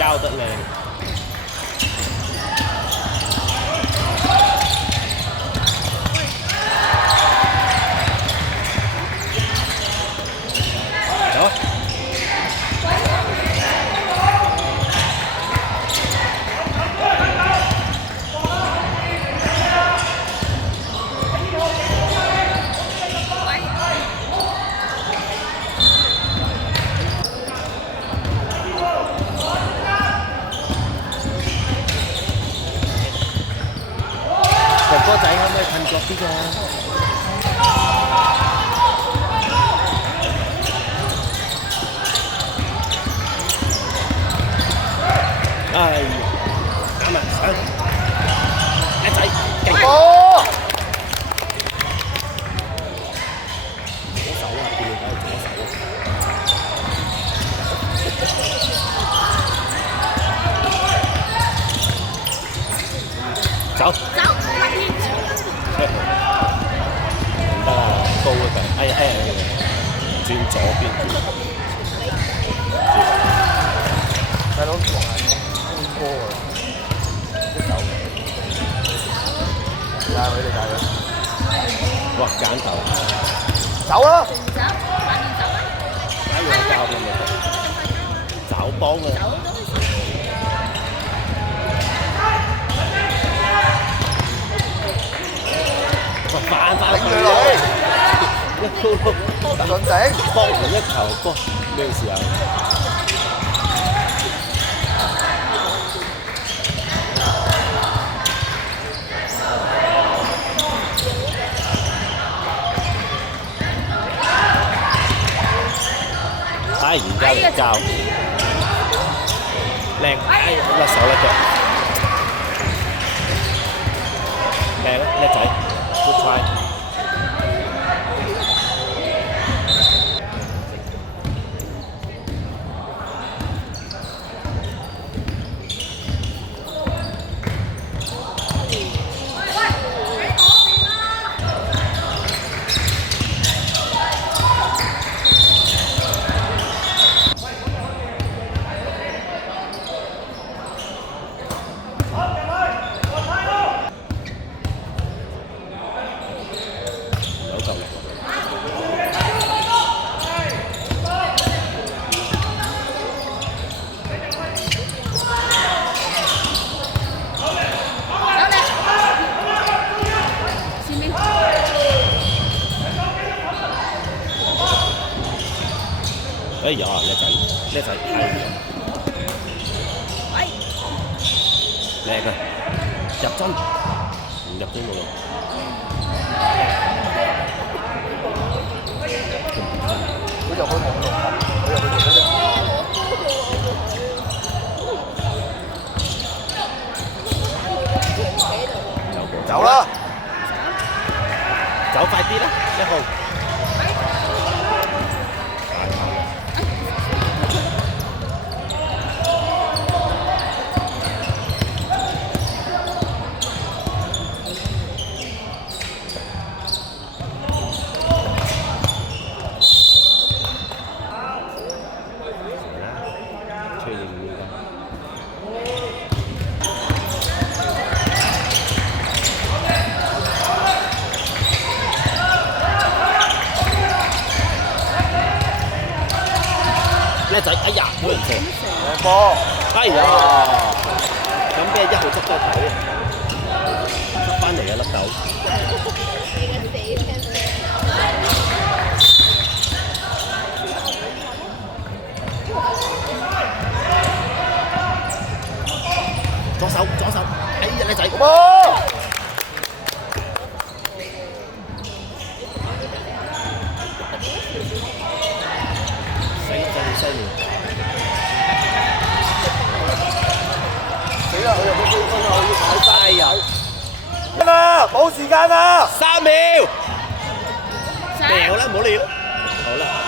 交得靚。走啊！哥仔可唔可以近角啲㗎？哎呀，啱啊，上，叻仔，勁！哦！左手啊，叫你睇左手啊！走。走。唔得啊，高嗰陣，哎呀，轉左邊。大佬玩波啊！一手，帶佢哋帶佢。哇，揀頭。走啦！走，快啲走啦！打兩交咁咪找幫啊！反頂佢落去，一高順頂，幫完一球波，咩時候？哎，而家嚟交，靚，哎，甩手甩腳，靚啊，叻仔 ，good try。哎呀，叻仔，叻仔，係啊！靚啊！入針，唔入都冇用。佢就去網絡，佢就去做嗰啲。走啦！走快啲啦，1號。叻仔，哎呀，冇人射，靚波，哎呀，咁俾1號執多球，執翻嚟啊粒豆。左手，哎呀，叻仔，波！犀利！死啦！佢又冇追分啊！我要踩晒。哎呀！冇時間啦！ 3秒，掉啦，唔好理啦，好啦。